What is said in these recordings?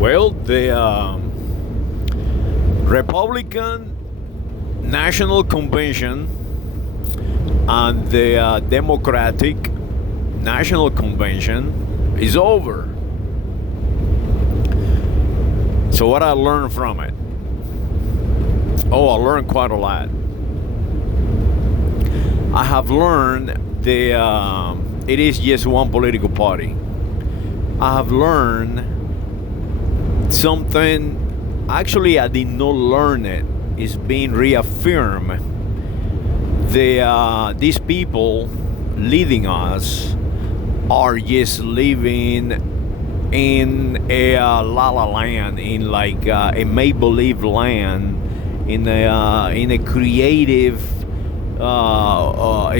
Well, the Republican National Convention and the Democratic National Convention is over. So, what I learned from it? Oh, I learned quite a lot. I have learned it is just one political party. I have learned something. Actually, I did not learn it. It's being reaffirmed. These people leading us are just living in a la la land, in like a make believe land, in a creative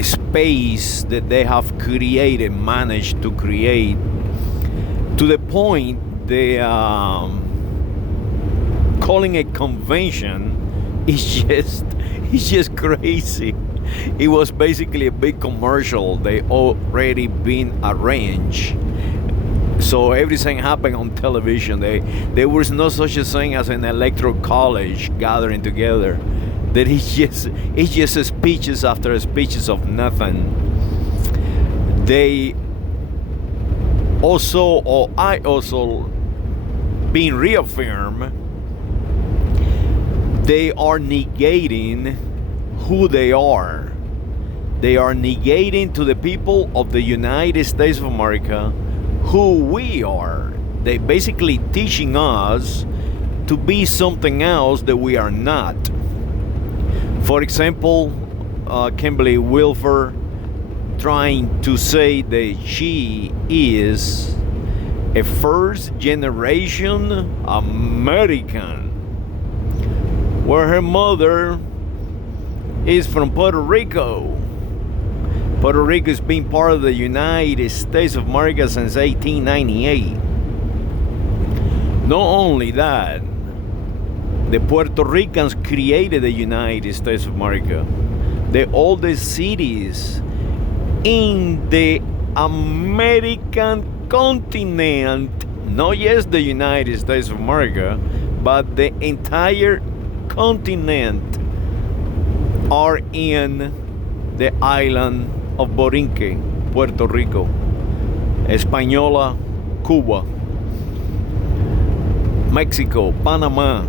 space that they have created, managed to create, to the point they calling a convention is just crazy. It was basically a big commercial. They already been arranged. So everything happened on television. There was no such a thing as an electoral college gathering together. That it's just speeches after speeches of nothing. They also, or I also, being reaffirmed, they are negating who they are. They are negating to the people of the United States of America who we are. They basically teaching us to be something else that we are not. For example, Kimberly Wilfer trying to say that she is a first generation American, where her mother is from Puerto Rico. Puerto Rico has been part of the United States of America since 1898. Not only that, the Puerto Ricans created the United States of America. The oldest cities in the American continent, not just the United States of America, but the entire continent, are in the island of Borinque, Puerto Rico, Española, Cuba, Mexico, Panama.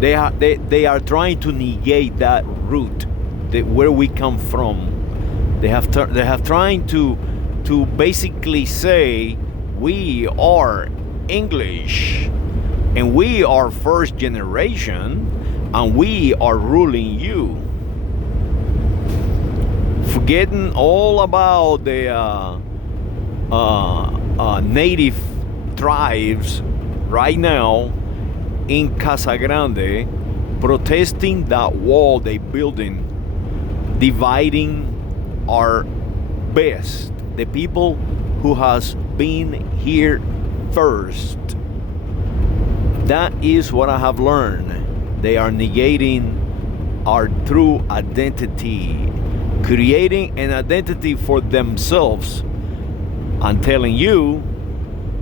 They are trying to negate that root, where we come from. They have trying to basically say we are English and we are first generation and we are ruling you. Forgetting all about the native tribes right now in Casa Grande, protesting that wall they building, dividing our best, the people who has been here first. That is what I have learned. They are negating our true identity, creating an identity for themselves and telling you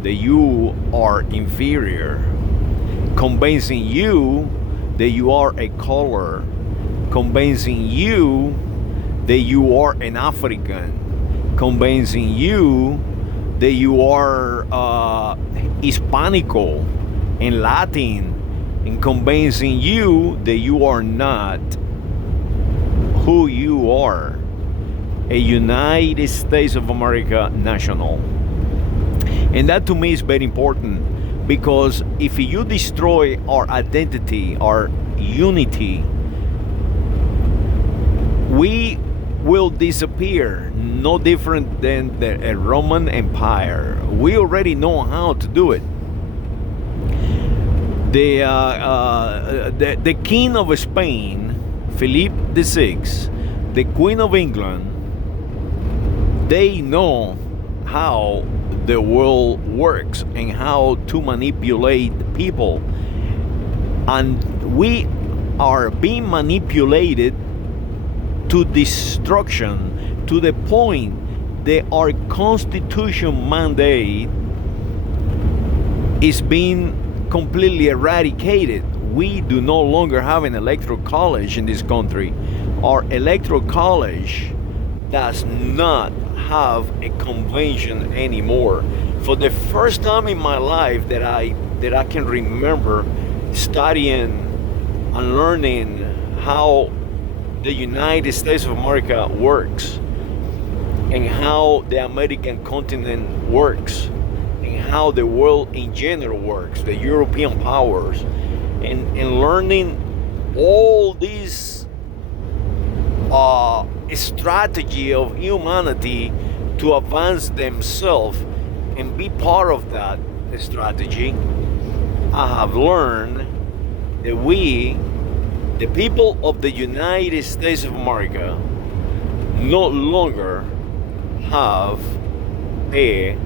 that you are inferior, convincing you that you are a color, convincing you that you are an African, convincing you that you are Hispanico and Latin, and convincing you that you are not who you are, a United States of America national. And that to me is very important, because if you destroy our identity, our unity, we will disappear, no different than the Roman Empire. We already know how to do it. The King of Spain, Philip VI, the Queen of England, they know how the world works and how to manipulate people. And we are being manipulated to destruction, to the point that our constitution mandate is being completely eradicated. We do no longer have an electoral college in this country. Our electoral college does not have a convention anymore. For the first time in my life that I can remember studying and learning how the United States of America works, and how the American continent works, and how the world in general works, the European powers, and learning all these strategy of humanity to advance themselves and be part of that strategy. I have learned that we, the people of the United States of America, no longer have a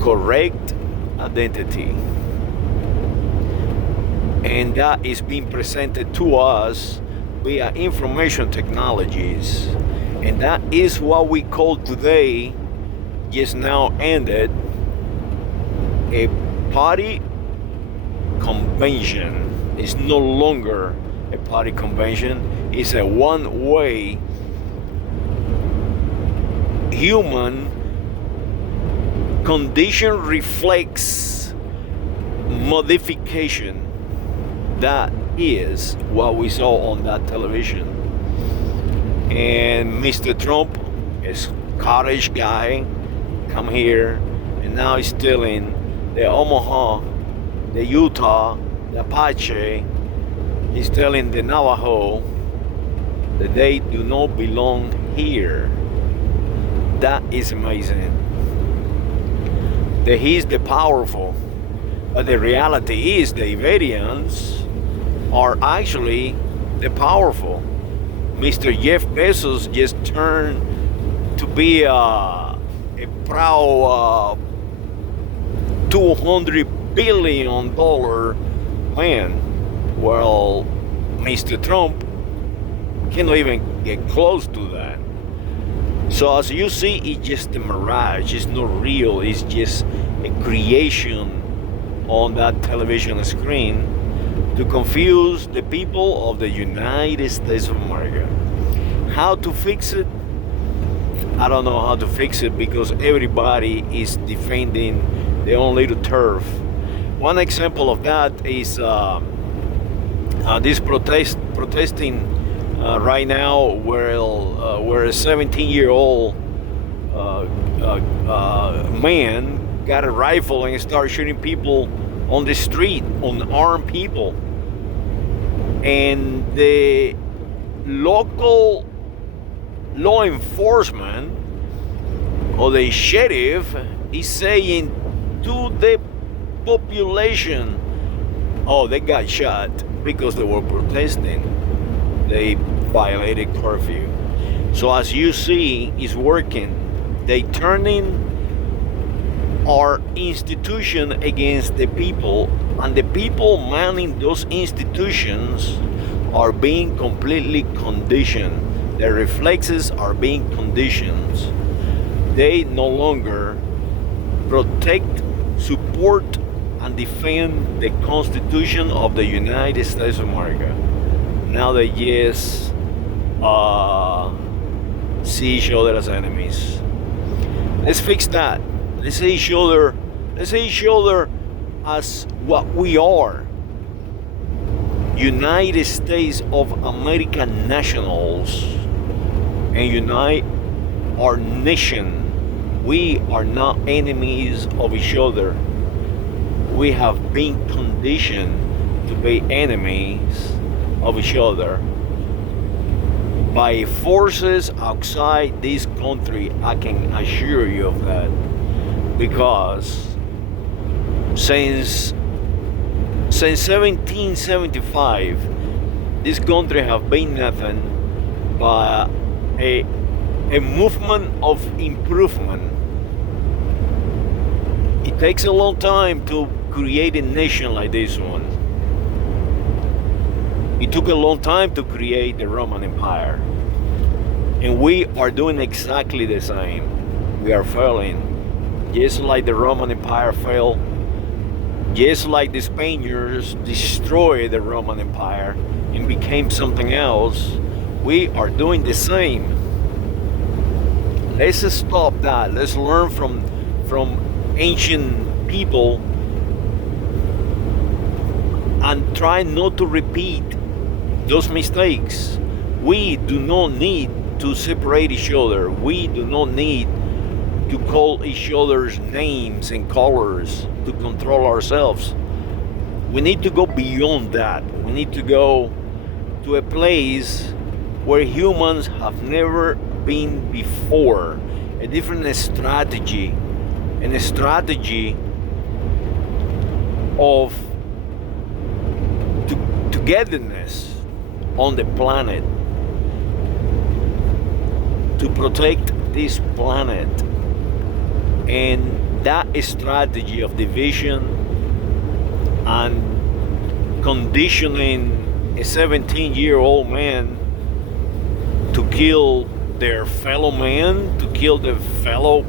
correct identity, and that is being presented to us via information technologies, and that is what we call today, just now ended, a party convention. Is no longer a party convention. It's a one-way human condition reflex modification. That is what we saw on that television. And Mr. Trump, a Scottish guy, come here and now he's telling the Omaha, the Utah, the Apache, he's telling the Navajo that they do not belong here. That is amazing. That he's the powerful, but the reality is the Iberians are actually the powerful. Mr. Jeff Bezos just turned to be a proud $200 billion man. Well, Mr. Trump cannot even get close to that. So as you see, it's just a mirage. It's not real. It's just a creation on that television screen to confuse the people of the United States of America. How to fix it? I don't know how to fix it, because everybody is defending their own little turf. One example of that is this protesting right now, where a 17-year-old man got a rifle and started shooting people on the street, unarmed people. And the local law enforcement or the sheriff is saying to the population, oh, they got shot because they were protesting. They violated curfew. So as you see, it's working. They turning our institution against the people, and the people manning those institutions are being completely conditioned. Their reflexes are being conditioned. They no longer protect, support, and defend the Constitution of the United States of America. Now they just see each other as enemies. Let's fix that. Let's see each other as what we are. United States of America nationals, and unite our nation. We are not enemies of each other. We have been conditioned to be enemies of each other by forces outside this country. I can assure you of that, because since 1775, this country have been nothing but a movement of improvement. It takes a long time to create a nation like this one. It took a long time to create the Roman Empire. And we are doing exactly the same. We are failing. Just like the Roman Empire failed, Just like the Spaniards destroyed the Roman Empire and became something else, we are doing the same. Let's stop that. Let's learn from ancient people and try not to repeat those mistakes. We do not need to separate each other. We do not need to call each other's names and colors to control ourselves. We need to go beyond that. We need to go to a place where humans have never been before. A different strategy, and a strategy of togetherness on the planet to protect this planet. And that strategy of division and conditioning a 17-year-old man to kill their fellow man, to kill their fellow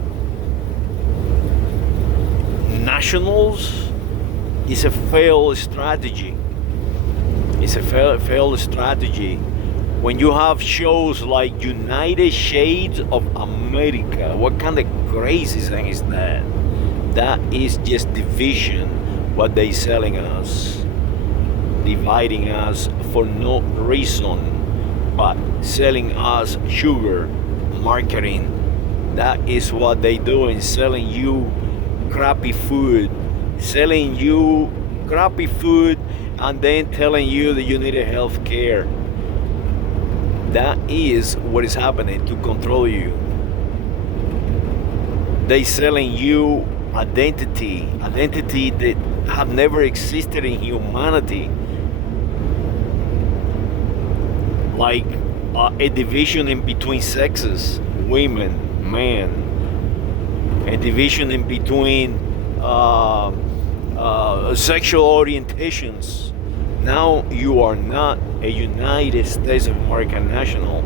nationals, is a failed strategy. It's a failed strategy. When you have shows like United Shades of America, what kind of crazy thing is that? That is just division, what they selling us, dividing us for no reason, but selling us sugar, marketing. That is what they doing, selling you crappy food, and then telling you that you need a health care. That is what is happening to control you. They selling you identity that have never existed in humanity, like a division in between sexes, women, men, a division in between sexual orientations. Now you are not a United States of America national.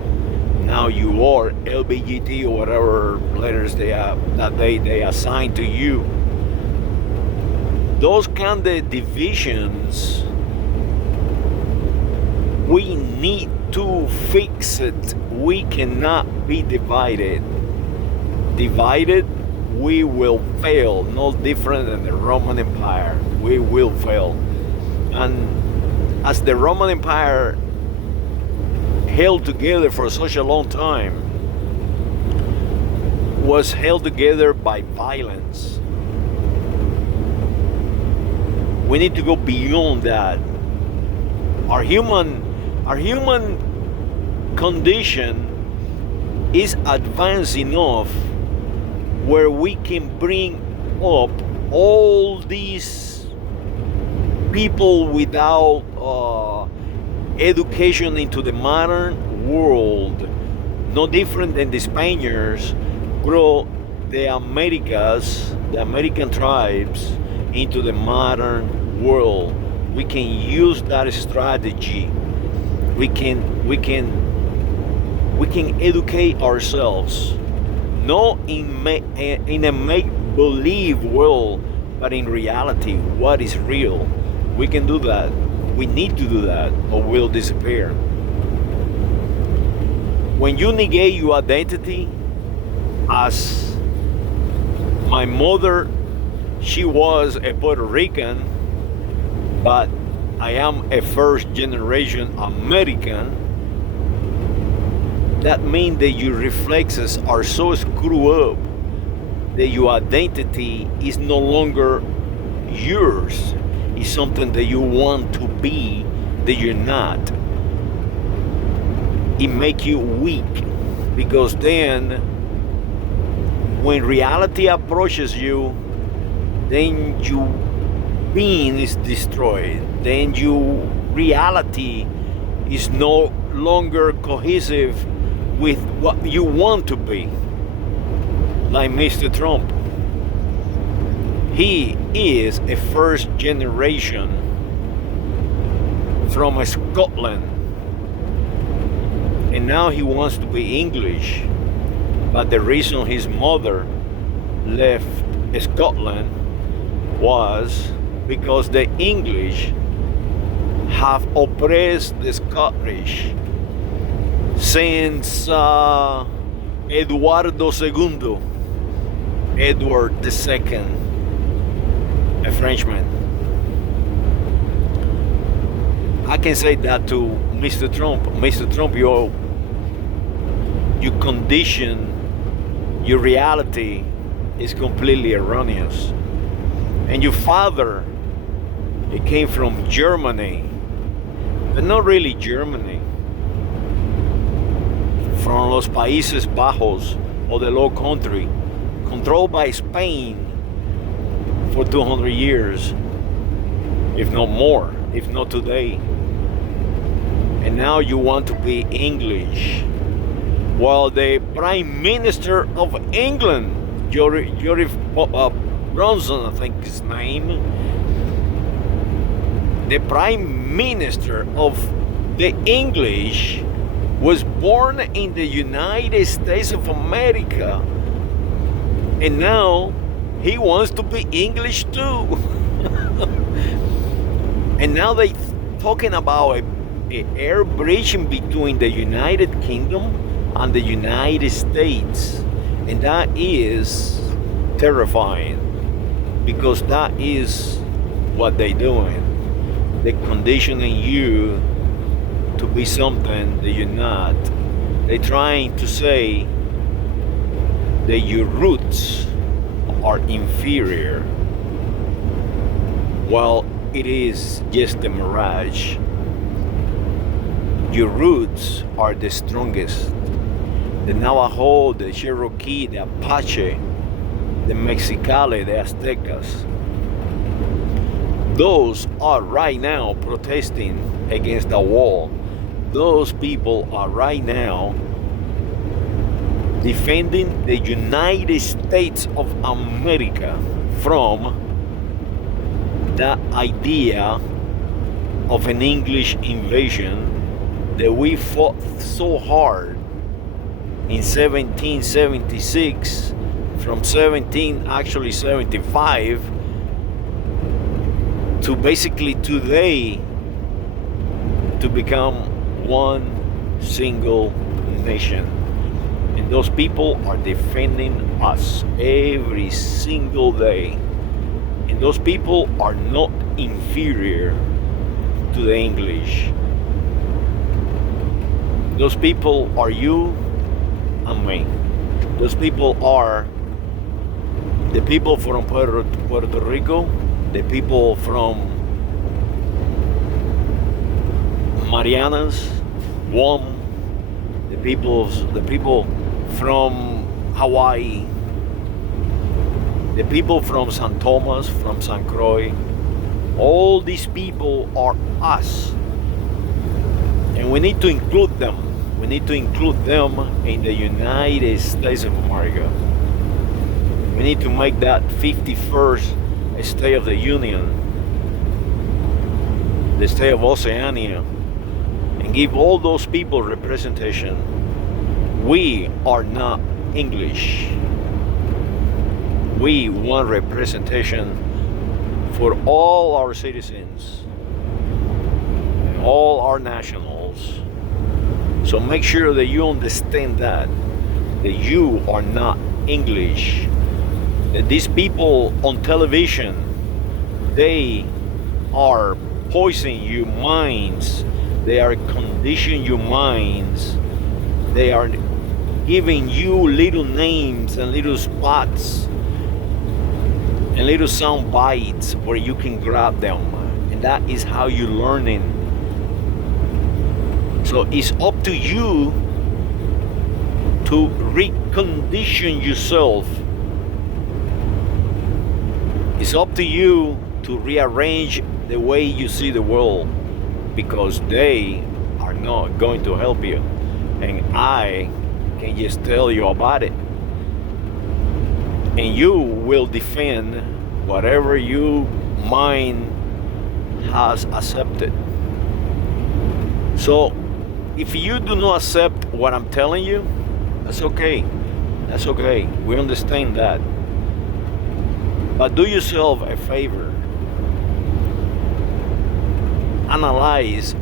Now you are LGBT or whatever letters they assign to you. Those kind of divisions, we need to fix it. We cannot be divided. Divided, we will fail. No different than the Roman Empire. We will fail. And as the Roman Empire held together for such a long time, was held together by violence. We need to go beyond that. Our human condition is advanced enough where we can bring up all these people without education into the modern world, no different than the Spaniards grow the Americas, the American tribes, into the modern world. We can use that strategy. We can educate ourselves, not in a make-believe world, but in reality, what is real. We can do that. We need to do that, or we'll disappear. When you negate your identity, as my mother, she was a Puerto Rican, but I am a first generation American. That means that your reflexes are so screwed up that your identity is no longer yours. It's something that you want to be that you're not. It makes you weak, because then when reality approaches you, then your being is destroyed. Then your reality is no longer cohesive with what you want to be. Like Mr. Trump. He is a first generation from Scotland. And now he wants to be English. But the reason his mother left Scotland was because the English have oppressed the Scottish since Eduardo II, Edward II, a Frenchman. I can say that to Mr. Trump. Mr. Trump, you condition, your reality is completely erroneous. And your father, he came from Germany, but not really Germany, from los Países Bajos, or the Low Country, controlled by Spain for 200 years, if not more, if not today. And now you want to be English. While the Prime Minister of England, Joris Bronson, I think his name, the Prime Minister of the English was born in the United States of America. And now he wants to be English too. And now they talking about a air bridge in between the United Kingdom and the United States. And that is terrifying, because that is what they're doing. They're conditioning you to be something that you're not. They're trying to say that your roots are inferior. Well, it is just a mirage. Your roots are the strongest. The Navajo, the Cherokee, the Apache, the Mexicali, the Aztecas. Those are right now protesting against the wall. Those people are right now defending the United States of America from the idea of an English invasion that we fought so hard in 1776, from 1775 to basically today, to become one single nation. And those people are defending us every single day. And those people are not inferior to the English. Those people are you and me. Those people are the people from Puerto Rico, the people from Marianas, Guam, the people from Hawaii, the people from St. Thomas, from St. Croix. All these people are us. And we need to include them. We need to include them in the United States of America. We need to make that 51st State of the Union, the state of Oceania, and give all those people representation. We are not English. We want representation for all our citizens, all our nationals. So make sure that you understand that you are not English. That these people on television, they are poisoning your minds. They are conditioning your minds. They are giving you little names and little spots and little sound bites where you can grab them. And that is how you're learning. So it's up to you to recondition yourself. It's up to you to rearrange the way you see the world, because they are not going to help you. And I can just tell you about it. And you will defend whatever your mind has accepted. So if you do not accept what I'm telling you, that's okay. That's okay. We understand that. But do yourself a favor. analyze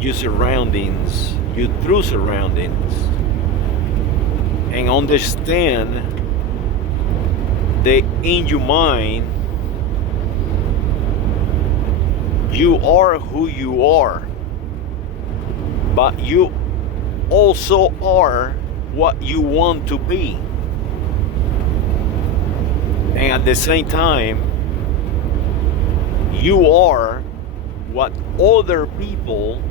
your surroundings, your true surroundings, and understand that in your mind, you are who you are, but you also are what you want to be. And at the same time, you are what other people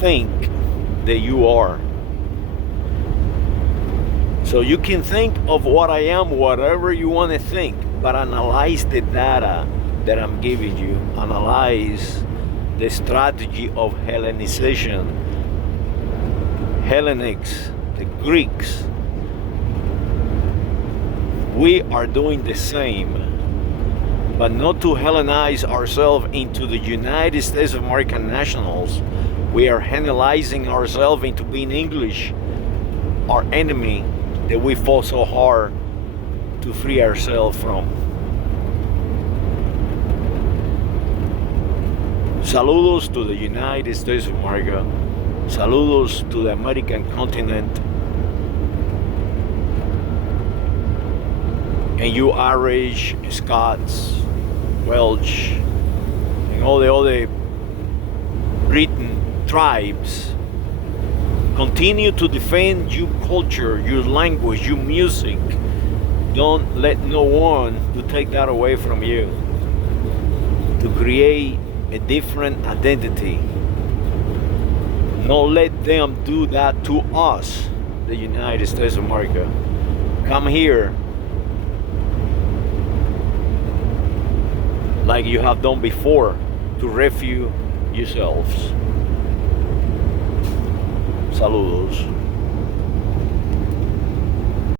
think that you are. So you can think of what I am, whatever you want to think, but analyze the data that I'm giving you. Analyze the strategy of Hellenization. Hellenics, the Greeks. We are doing the same, but not to Hellenize ourselves into the United States of American nationals. We are Hellenizing ourselves into being English, our enemy that we fought so hard to free ourselves from. Saludos to the United States of America. Saludos to the American continent. And you Irish, Scots, Welsh, and all the other Britain tribes, continue to defend your culture, your language, your music. Don't let no one to take that away from you. To create a different identity. Don't let them do that to us, the United States of America. Come here like you have done before to rescue yourselves. Saludos.